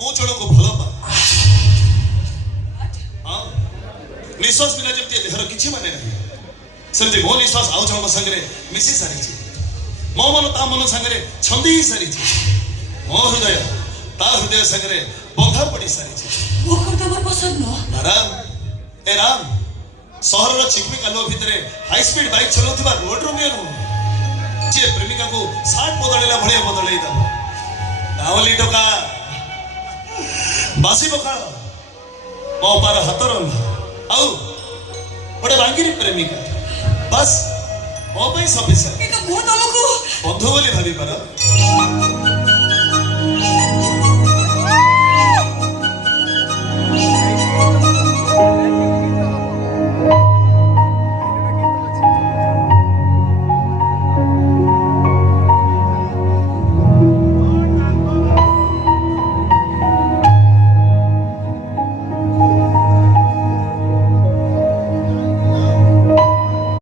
मु जन को भल पा हाँ निश्वास बिना जब देहर किसी माने नहीं सेमती मो निश्वास आउ जन संगे मिसी सारी मो मन ता मन संगे छंदी सारी मो हृदय ता हृदय संगे बंधा पड़ी सारी वो कब तमर पसंद न राम ए राम सहर चिकमी कालो भितर हाई स्पीड बाइक चलाउथिबा रोड रोमियो नु जे प्रेमिका को साठ बदलेला भलिया बदलै दब गावली टोका बासी पखाळ मो पार हाथ रंधा आउ बड़े बांगिरी प्रेमिका बस मो पई सफिशिएंट ए तो बहुत लोग बंधु बोली भाभी पार